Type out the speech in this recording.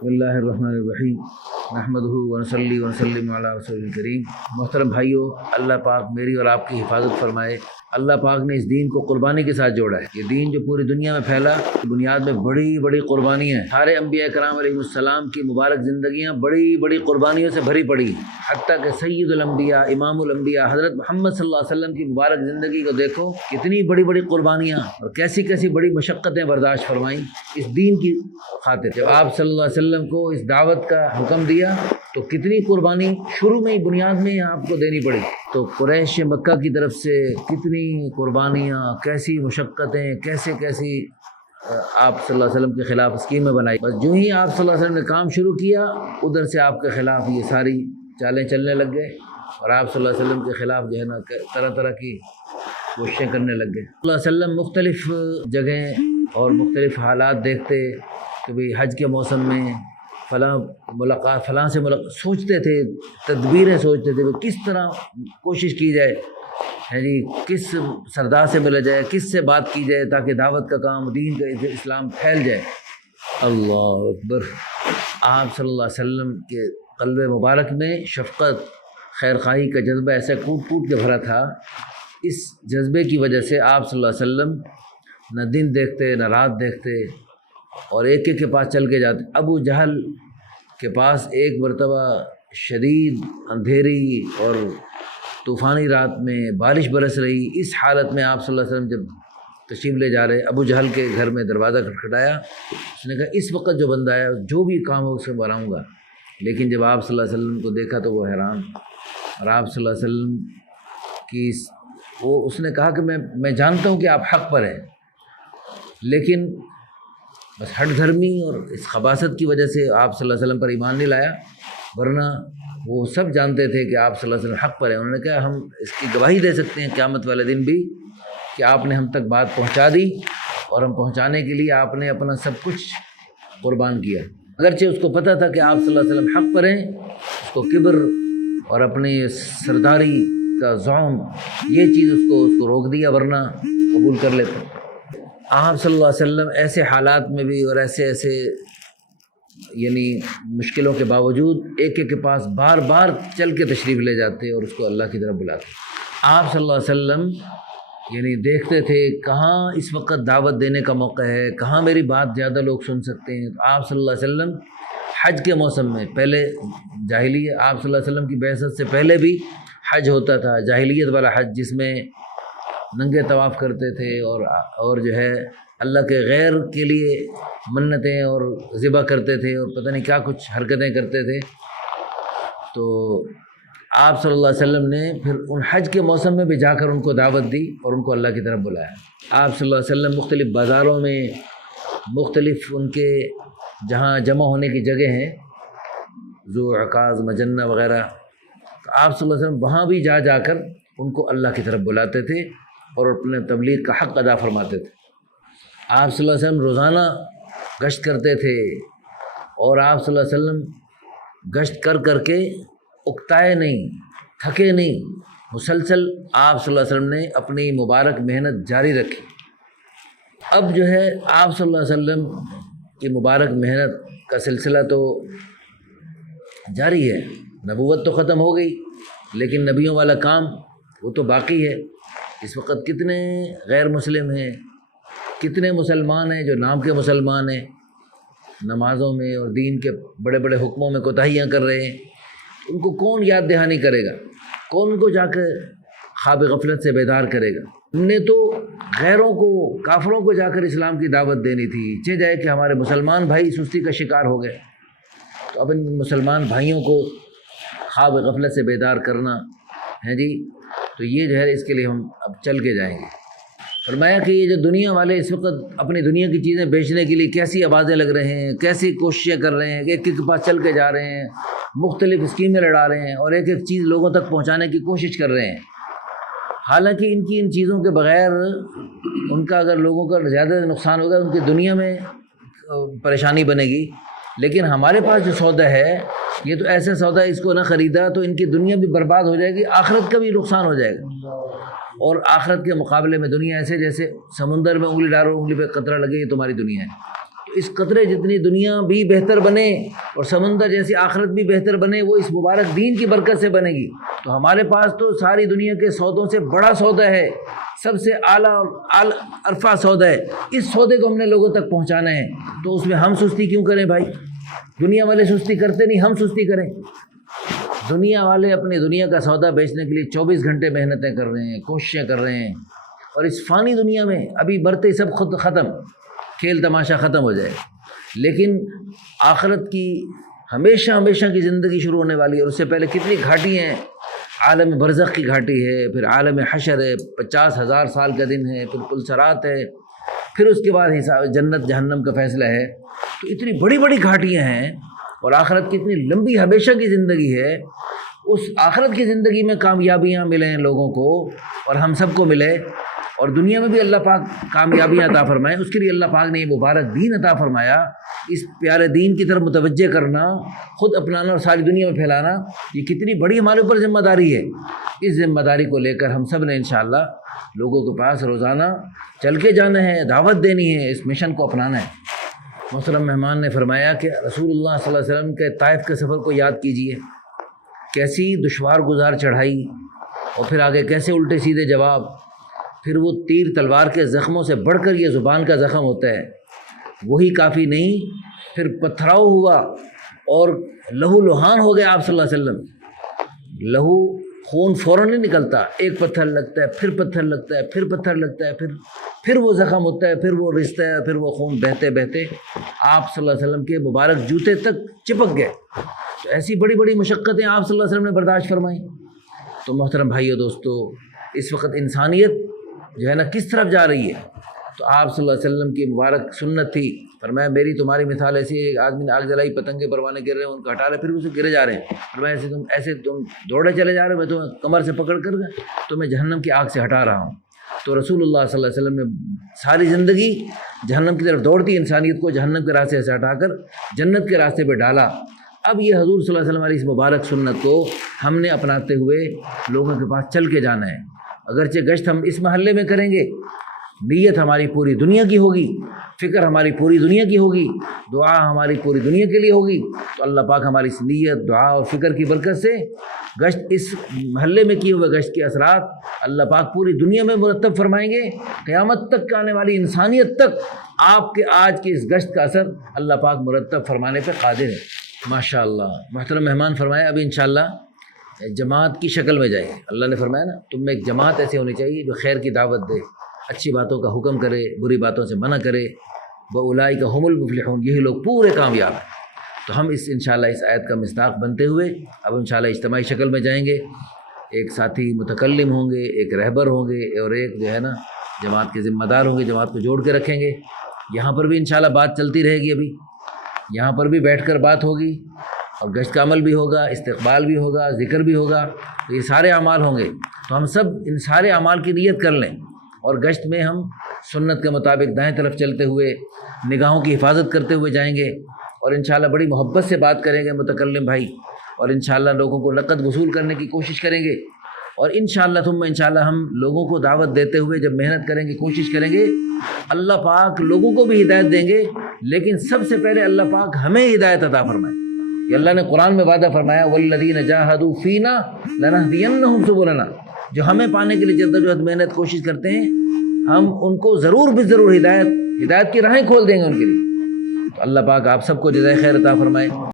بسم اللہ الرحمن الرحیم نحمدہ ونصلی ونسلم علی رسول الکریم۔ محترم بھائیو، اللہ پاک میری اور آپ کی حفاظت فرمائے۔ اللہ پاک نے اس دین کو قربانی کے ساتھ جوڑا ہے۔ یہ دین جو پوری دنیا میں پھیلا، بنیاد میں بڑی بڑی قربانیاں ہیں۔ سارے انبیاء کرام علیہ السلام کی مبارک زندگیاں بڑی بڑی قربانیوں سے بھری پڑی، حتیٰ کہ سید الانبیاء امام الانبیاء حضرت محمد صلی اللہ علیہ وسلم کی مبارک زندگی کو دیکھو، کتنی بڑی بڑی قربانیاں اور کیسی کیسی بڑی مشقتیں برداشت فرمائیں اس دین کی خاطر۔ جب آپ صلی اللہ علیہ وسلم کو اس دعوت کا حکم دیا تو کتنی قربانی شروع میں ہی بنیاد میں آپ کو دینی پڑی۔ تو قریش مکہ کی طرف سے کتنی قربانیاں، کیسی مشقتیں، کیسی آپ صلی اللہ علیہ وسلم کے خلاف اسکیمیں بنائی۔ بس جو ہی آپ صلی اللہ علیہ وسلم نے کام شروع کیا، ادھر سے آپ کے خلاف یہ ساری چالیں چلنے لگ گئے اور آپ صلی اللہ علیہ وسلم کے خلاف جو ہے نا طرح طرح کی کوششیں کرنے لگ گئے۔ صلی اللہ علیہ وسلم مختلف جگہیں اور مختلف حالات دیکھتے کہ بھئی حج کے موسم میں فلاں ملاقات، فلاں سے ملاقات، سوچتے تھے، تدبیریں سوچتے تھے کہ کس طرح کوشش کی جائے، ہے جی، کس سردار سے ملا جائے، کس سے بات کی جائے تاکہ دعوت کا کام، دین کا اسلام پھیل جائے۔ اللہ اکبر! آپ صلی اللہ علیہ وسلم کے قلب مبارک میں شفقت، خیر خواہی کا جذبہ ایسے کوٹ کوٹ کے بھرا تھا۔ اس جذبے کی وجہ سے آپ صلی اللہ علیہ وسلم نہ دن دیکھتے نہ رات دیکھتے اور ایک ایک کے پاس چل کے جاتے۔ ابو جہل کے پاس ایک مرتبہ شدید اندھیری اور طوفانی رات میں بارش برس رہی، اس حالت میں آپ صلی اللہ علیہ وسلم جب تشریف لے جا رہے، ابو جہل کے گھر میں دروازہ کھٹکھٹایا۔ اس نے کہا اس وقت جو بندہ آیا جو بھی کام ہو اس سے بناؤں گا۔ لیکن جب آپ صلی اللہ علیہ وسلم کو دیکھا تو وہ حیران، اور آپ صلی اللہ علیہ وسلم کی اس نے کہا کہ میں جانتا ہوں کہ آپ حق پر ہیں، لیکن بس ہٹ دھرمی اور اس خباثت کی وجہ سے آپ صلی اللہ علیہ وسلم پر ایمان نہیں لایا، ورنہ وہ سب جانتے تھے کہ آپ صلی اللہ علیہ وسلم حق پر ہیں۔ انہوں نے کہا ہم اس کی گواہی دے سکتے ہیں قیامت والے دن بھی کہ آپ نے ہم تک بات پہنچا دی، اور ہم پہنچانے کے لیے آپ نے اپنا سب کچھ قربان کیا۔ اگرچہ اس کو پتہ تھا کہ آپ صلی اللہ علیہ وسلم حق پر ہیں، اس کو کبر اور اپنی سرداری کا زعم، یہ چیز اس کو روک دیا، ورنہ قبول کر لیتے۔ آپ صلی اللہ علیہ وسلم ایسے حالات میں بھی اور ایسے یعنی مشکلوں کے باوجود ایک ایک کے پاس بار بار چل کے تشریف لے جاتے اور اس کو اللہ کی طرف بلاتے۔ آپ صلی اللہ علیہ وسلم یعنی دیکھتے تھے کہاں اس وقت دعوت دینے کا موقع ہے، کہاں میری بات زیادہ لوگ سن سکتے ہیں۔ تو آپ صلی اللہ علیہ وسلم حج کے موسم میں، پہلے جاہلیت، آپ صلی اللہ علیہ وسلم کی بعثت سے پہلے بھی حج ہوتا تھا، جاہلیت والا حج، جس میں ننگے طواف کرتے تھے اور جو ہے اللہ کے غیر کے لیے منتیں اور ذبح کرتے تھے اور پتہ نہیں کیا کچھ حرکتیں کرتے تھے۔ تو آپ صلی اللہ علیہ وسلم نے پھر ان حج کے موسم میں بھی جا کر ان کو دعوت دی اور ان کو اللہ کی طرف بلایا۔ آپ صلی اللہ علیہ وسلم مختلف بازاروں میں، مختلف ان کے جہاں جمع ہونے کی جگہ ہیں، ذو عکاظ، مجنہ وغیرہ، آپ صلی اللہ علیہ وسلم وہاں بھی جا کر ان کو اللہ کی طرف بلاتے تھے اور اپنے تبلیغ کا حق ادا فرماتے تھے۔ آپ صلی اللہ علیہ وسلم روزانہ گشت کرتے تھے، اور آپ صلی اللہ علیہ وسلم گشت کر کے اکتائے نہیں، تھکے نہیں، مسلسل آپ صلی اللہ علیہ وسلم نے اپنی مبارک محنت جاری رکھی۔ اب جو ہے آپ صلی اللہ علیہ وسلم کی مبارک محنت کا سلسلہ تو جاری ہے، نبوت تو ختم ہو گئی، لیکن نبیوں والا کام وہ تو باقی ہے۔ اس وقت کتنے غیر مسلم ہیں، کتنے مسلمان ہیں جو نام کے مسلمان ہیں، نمازوں میں اور دین کے بڑے بڑے حکموں میں کوتاہیاں کر رہے ہیں۔ ان کو کون یاد دہانی کرے گا؟ کون ان کو جا کے خواب غفلت سے بیدار کرے گا؟ ہم نے تو غیروں کو، کافروں کو جا کر اسلام کی دعوت دینی تھی، چہ جائے کہ ہمارے مسلمان بھائی سستی کا شکار ہو گئے۔ تو اب ان مسلمان بھائیوں کو خواب غفلت سے بیدار کرنا ہے جی، تو یہ جو ہے اس کے لیے ہم اب چل کے جائیں گے۔ فرمایا کہ یہ جو دنیا والے اس وقت اپنی دنیا کی چیزیں بیچنے کے لیے کیسی آوازیں لگ رہے ہیں، کیسی کوششیں کر رہے ہیں، ایک ایک کے پاس چل کے جا رہے ہیں، مختلف اسکیمیں لڑا رہے ہیں اور ایک ایک چیز لوگوں تک پہنچانے کی کوشش کر رہے ہیں۔ حالانکہ ان چیزوں کے بغیر ان کا اگر لوگوں کا زیادہ نقصان ہوگا، ان کی دنیا میں پریشانی بنے گی، لیکن ہمارے پاس جو سودا ہے یہ تو ایسا سودا ہے، اس کو نہ خریدا تو ان کی دنیا بھی برباد ہو جائے گی، آخرت کا بھی نقصان ہو جائے گا۔ اور آخرت کے مقابلے میں دنیا ایسے جیسے سمندر میں انگلی ڈالو، انگلی پہ قطرہ لگے، یہ تمہاری دنیا ہے۔ تو اس قطرے جتنی دنیا بھی بہتر بنے اور سمندر جیسی آخرت بھی بہتر بنے وہ اس مبارک دین کی برکت سے بنے گی۔ تو ہمارے پاس تو ساری دنیا کے سودوں سے بڑا سودا ہے، سب سے اعلیٰ اور عرفہ سودا ہے، اس سودے کو ہم نے لوگوں تک پہنچانا ہے۔ تو اس میں ہم سستی کیوں کریں بھائی؟ دنیا والے سستی کرتے نہیں، ہم سستی کریں۔ دنیا والے اپنی دنیا کا سودا بیچنے کے لیے 24 گھنٹے محنتیں کر رہے ہیں، کوششیں کر رہے ہیں، اور اس فانی دنیا میں ابھی برتے سب خود ختم، کھیل تماشا ختم ہو جائے، لیکن آخرت کی ہمیشہ ہمیشہ کی زندگی شروع ہونے والی ہے۔ اور اس سے پہلے کتنی گھاٹی ہیں، عالم برزخ کی گھاٹی ہے، پھر عالم حشر ہے، 50,000 سال کا دن ہے، پھر پلسرات ہے، پھر اس کے بعد حساب جنت جہنم کا فیصلہ ہے۔ تو اتنی بڑی بڑی گھاٹیاں ہیں، اور آخرت کی اتنی لمبی ہمیشہ کی زندگی ہے۔ اس آخرت کی زندگی میں کامیابیاں ملیں لوگوں کو، اور ہم سب کو ملے، اور دنیا میں بھی اللہ پاک کامیابیاں عطا فرمائے، اس کے لیے اللہ پاک نے یہ مبارک دین عطا فرمایا۔ اس پیارے دین کی طرف متوجہ کرنا، خود اپنانا اور ساری دنیا میں پھیلانا، یہ کتنی بڑی ہمارے اوپر ذمہ داری ہے۔ اس ذمہ داری کو لے کر ہم سب نے انشاءاللہ لوگوں کے پاس روزانہ چل کے جانا ہے، دعوت دینی ہے، اس مشن کو اپنانا ہے۔ محترم مہمان نے فرمایا کہ رسول اللہ صلی اللہ علیہ وسلم کے طائف کے سفر کو یاد کیجئے، کیسی دشوار گزار چڑھائی، اور پھر آگے کیسے الٹے سیدھے جواب، پھر وہ تیر تلوار کے زخموں سے بڑھ کر یہ زبان کا زخم ہوتا ہے، وہی کافی نہیں، پھر پتھراؤ ہوا اور لہو لہان ہو گیا آپ صلی اللہ علیہ وسلم۔ لہو خون فوراً نہیں نکلتا، ایک پتھر لگتا ہے، پھر پتھر لگتا ہے، پھر پتھر لگتا ہے، پھر وہ زخم ہوتا ہے، پھر وہ رشتہ ہے، پھر وہ خون بہتے بہتے آپ صلی اللہ علیہ وسلم کے مبارک جوتے تک چپک گئے۔ تو ایسی بڑی بڑی مشقتیں آپ صلی اللہ علیہ وسلم نے برداشت فرمائیں۔ تو محترم بھائیو دوستو، اس وقت انسانیت جو ہے نا کس طرف جا رہی ہے؟ تو آپ صلی اللہ علیہ وسلم کی مبارک سنت تھی، فرمایا میری تمہاری مثال ایسی ہے، ایک آدمی نے آگ جلائی، پتنگے پروانے گر رہے ہیں، ان کو ہٹا رہے، پھر اسے گرے جا رہے ہیں، فرمایا ایسے تم دوڑے چلے جا رہے ہو، میں تمہیں کمر سے پکڑ کر تمہیں جہنم کی آگ سے ہٹا رہا ہوں۔ تو رسول اللہ صلی اللہ علیہ وسلم نے ساری زندگی جہنم کی طرف دوڑتی انسانیت کو جہنم کے راستے سے ہٹا کر جنت کے راستے پہ ڈالا۔ اب یہ حضور صلی اللہ علیہ وسلم والی اس مبارک سنت کو ہم نے اپناتے ہوئے لوگوں کے پاس چل کے جانا ہے۔ اگرچہ گشت ہم اس محلے میں کریں گے، نیت ہماری پوری دنیا کی ہوگی، فکر ہماری پوری دنیا کی ہوگی، دعا ہماری پوری دنیا کے لیے ہوگی، تو اللہ پاک ہماری اس نیت، دعا اور فکر کی برکت سے گشت، اس محلے میں کیے ہوئے گشت کے اثرات اللہ پاک پوری دنیا میں مرتب فرمائیں گے۔ قیامت تک آنے والی انسانیت تک آپ کے آج کے اس گشت کا اثر اللہ پاک مرتب فرمانے پہ قادر ہے۔ ماشاء اللہ۔ محترم مہمان فرمایا ابھی انشاءاللہ جماعت کی شکل میں جائے۔ اللہ نے فرمایا نا تم میں ایک جماعت ایسی ہونی چاہیے جو خیر کی دعوت دے، اچھی باتوں کا حکم کرے، بری باتوں سے منع کرے۔ وَأُولَٰئِکَ هُمُ الْمُفْلِحُونَ، یہی لوگ پورے کامیاب ہیں۔ تو ہم انشاءاللہ اس آیت کا مصداق بنتے ہوئے اب انشاءاللہ اجتماعی شکل میں جائیں گے۔ ایک ساتھی متکلم ہوں گے، ایک رہبر ہوں گے، اور ایک جو ہے نا جماعت کے ذمہ دار ہوں گے، جماعت کو جوڑ کے رکھیں گے۔ یہاں پر بھی انشاءاللہ بات چلتی رہے گی، ابھی یہاں پر بھی بیٹھ کر بات ہوگی، اور گشت کا عمل بھی ہوگا، استقبال بھی ہوگا، ذکر بھی ہوگا، تو یہ سارے اعمال ہوں گے۔ تو ہم سب ان سارے اعمال کی نیت کر لیں، اور گشت میں ہم سنت کے مطابق دائیں طرف چلتے ہوئے نگاہوں کی حفاظت کرتے ہوئے جائیں گے، اور انشاءاللہ بڑی محبت سے بات کریں گے متکلم بھائی، اور انشاءاللہ لوگوں کو نقد وصول کرنے کی کوشش کریں گے، اور انشاءاللہ ثم انشاءاللہ ہم لوگوں کو دعوت دیتے ہوئے جب محنت کریں گے، کوشش کریں گے، اللہ پاک لوگوں کو بھی ہدایت دیں گے، لیکن سب سے پہلے اللہ پاک ہمیں ہدایت عطا فرمائے۔ کہ اللہ نے قرآن میں وعدہ فرمایا والذین جاہدوا فینا لنہدینہم سبلنا، جو ہمیں پانے کے لیے جدوجہد محنت کوشش کرتے ہیں، ہم ان کو ضرور ہدایت کی راہیں کھول دیں گے ان کے لیے۔ تو اللہ پاک آپ سب کو جزائے خیر عطا فرمائے۔